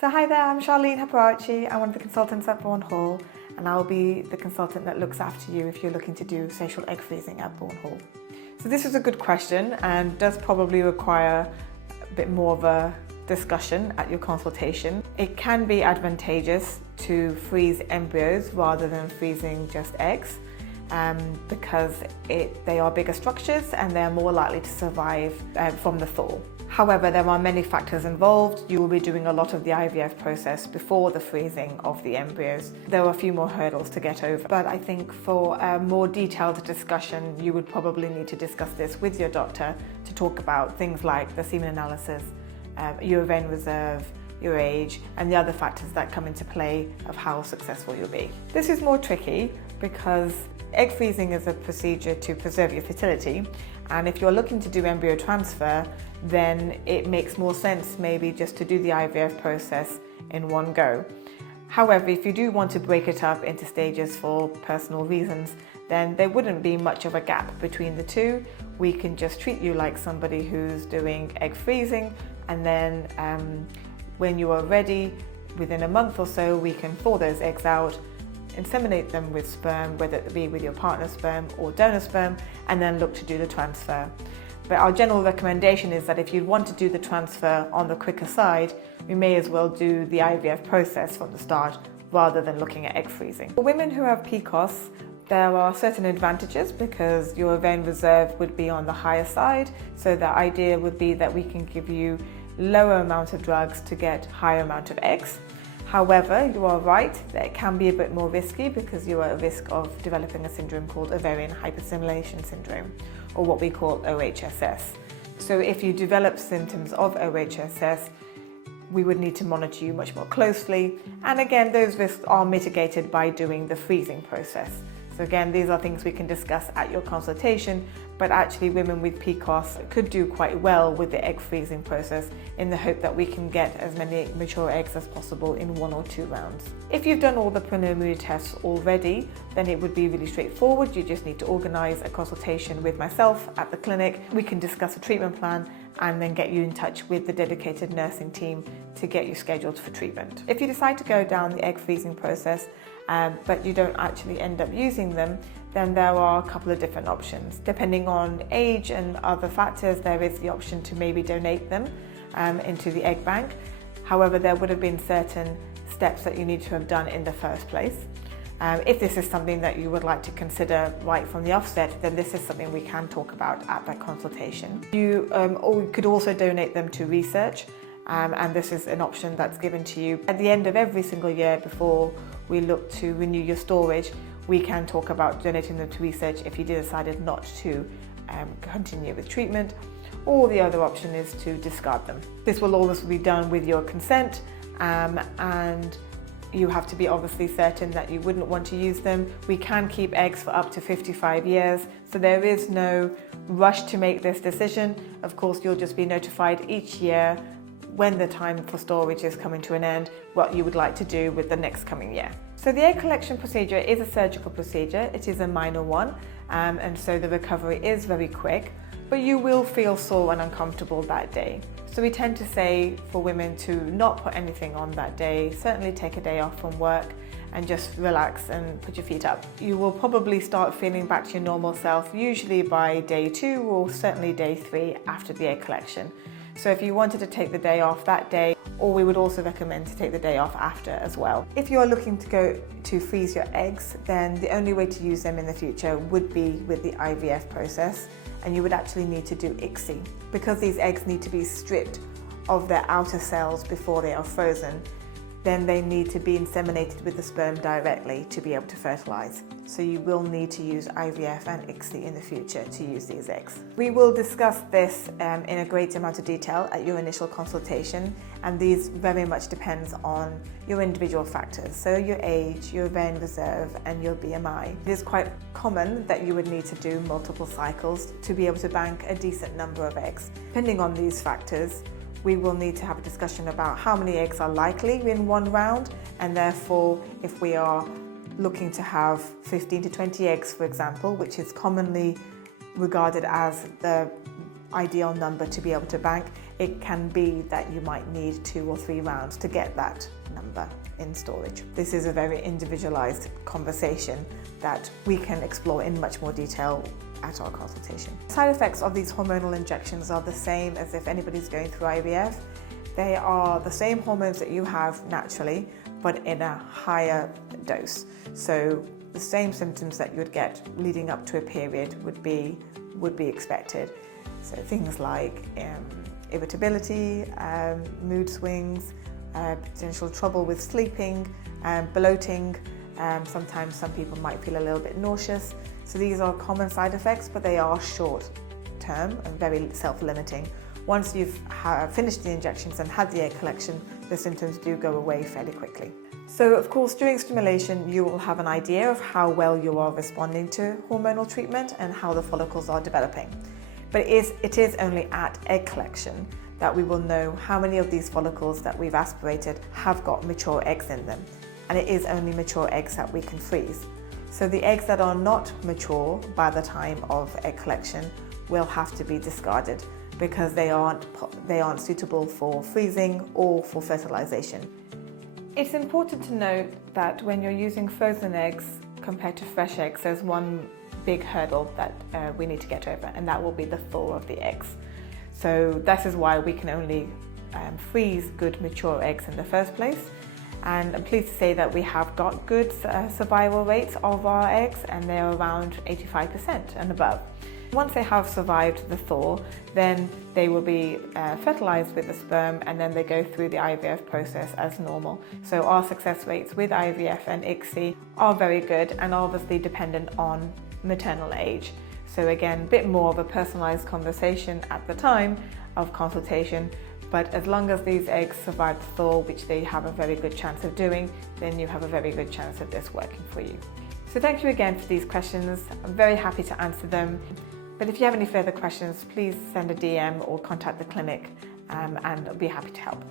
So hi there, I'm Charlene Haparachi. I'm one of the consultants at Bourn Hall, and I'll be the consultant that looks after you if you're looking to do sexual egg freezing at Bourn Hall. So this is a good question and does probably require a bit more of a discussion at your consultation. It can be advantageous to freeze embryos rather than freezing just eggs because they are bigger structures and they're more likely to survive from the thaw. However, there are many factors involved. You will be doing a lot of the IVF process before the freezing of the embryos. There are a few more hurdles to get over, but I think for a more detailed discussion, you would probably need to discuss this with your doctor to talk about things like the semen analysis, your vein reserve, your age, and the other factors that come into play of how successful you'll be. This is more tricky because egg freezing is a procedure to preserve your fertility, and if you're looking to do embryo transfer, then it makes more sense maybe just to do the IVF process in one go. However, if you do want to break it up into stages for personal reasons, then there wouldn't be much of a gap between the two. We can just treat you like somebody who's doing egg freezing, and then when you are ready, within a month or so, we can thaw those eggs out, inseminate them with sperm, whether it be with your partner's sperm or donor sperm, and then look to do the transfer. But our general recommendation is that if you want to do the transfer on the quicker side, we may as well do the IVF process from the start rather than looking at egg freezing. For women who have PCOS, there are certain advantages because your ovarian reserve would be on the higher side. So the idea would be that we can give you lower amount of drugs to get higher amount of eggs. However, you are right that it can be a bit more risky because you are at risk of developing a syndrome called ovarian hyperstimulation syndrome, or what we call OHSS. So if you develop symptoms of OHSS, we would need to monitor you much more closely. And again, those risks are mitigated by doing the freezing process. So again, these are things we can discuss at your consultation, but actually women with PCOS could do quite well with the egg freezing process in the hope that we can get as many mature eggs as possible in 1 or 2 rounds. If you've done all the preliminary tests already, then it would be really straightforward. You just need to organise a consultation with myself at the clinic. We can discuss a treatment plan and then get you in touch with the dedicated nursing team to get you scheduled for treatment. If you decide to go down the egg freezing process, but you don't actually end up using them, then there are a couple of different options. Depending on age and other factors, there is the option to maybe donate them into the egg bank. However, there would have been certain steps that you need to have done in the first place. If this is something that you would like to consider right from the offset, then this is something we can talk about at that consultation. You could also donate them to research, and this is an option that's given to you at the end of every single year before we look to renew your storage. We can talk about donating them to research if you decided not to continue with treatment, or the other option is to discard them. This will always be done with your consent, and you have to be obviously certain that you wouldn't want to use them. We can keep eggs for up to 55 years, so there is no rush to make this decision. Of course, you'll just be notified each year when the time for storage is coming to an end, what you would like to do with the next coming year. So the egg collection procedure is a surgical procedure. It is a minor one, and so the recovery is very quick, but you will feel sore and uncomfortable that day. So we tend to say for women to not put anything on that day, certainly take a day off from work and just relax and put your feet up. You will probably start feeling back to your normal self usually by day 2 or certainly day 3 after the egg collection. So if you wanted to take the day off that day, or we would also recommend to take the day off after as well. If you're looking to go to freeze your eggs, then the only way to use them in the future would be with the IVF process, and you would actually need to do ICSI. Because these eggs need to be stripped of their outer cells before they are frozen, then they need to be inseminated with the sperm directly to be able to fertilize. So you will need to use IVF and ICSI in the future to use these eggs. We will discuss this in a great amount of detail at your initial consultation, and these very much depends on your individual factors, so your age, your ovarian reserve, and your BMI. It is quite common that you would need to do multiple cycles to be able to bank a decent number of eggs. Depending on these factors, we will need to have a discussion about how many eggs are likely in one round, and therefore if we are looking to have 15 to 20 eggs, for example, which is commonly regarded as the ideal number to be able to bank, it can be that you might need 2 or 3 rounds to get that number in storage. This is a very individualized conversation that we can explore in much more detail at our consultation. Side effects of these hormonal injections are the same as if anybody's going through IVF. They are the same hormones that you have naturally, but in a higher dose. So the same symptoms that you would get leading up to a period would be expected. So things like irritability, mood swings, potential trouble with sleeping, bloating. Sometimes some people might feel a little bit nauseous. So these are common side effects, but they are short term and very self-limiting. Once you've finished the injections and had the egg collection, the symptoms do go away fairly quickly. So of course, during stimulation, you will have an idea of how well you are responding to hormonal treatment and how the follicles are developing. But it is only at egg collection that we will know how many of these follicles that we've aspirated have got mature eggs in them. And it is only mature eggs that we can freeze. So the eggs that are not mature by the time of egg collection will have to be discarded because they aren't suitable for freezing or for fertilization. It's important to note that when you're using frozen eggs compared to fresh eggs, there's one big hurdle that we need to get over, and that will be the thaw of the eggs. So this is why we can only freeze good mature eggs in the first place. And I'm pleased to say that we have got good survival rates of our eggs, and they're around 85% and above. Once they have survived the thaw, then they will be fertilized with the sperm, and then they go through the IVF process as normal. So our success rates with IVF and ICSI are very good and obviously dependent on maternal age. So again, a bit more of a personalized conversation at the time of consultation, but as long as these eggs survive the thaw, which they have a very good chance of doing, then you have a very good chance of this working for you. So thank you again for these questions. I'm very happy to answer them. But if you have any further questions, please send a DM or contact the clinic and I'll be happy to help.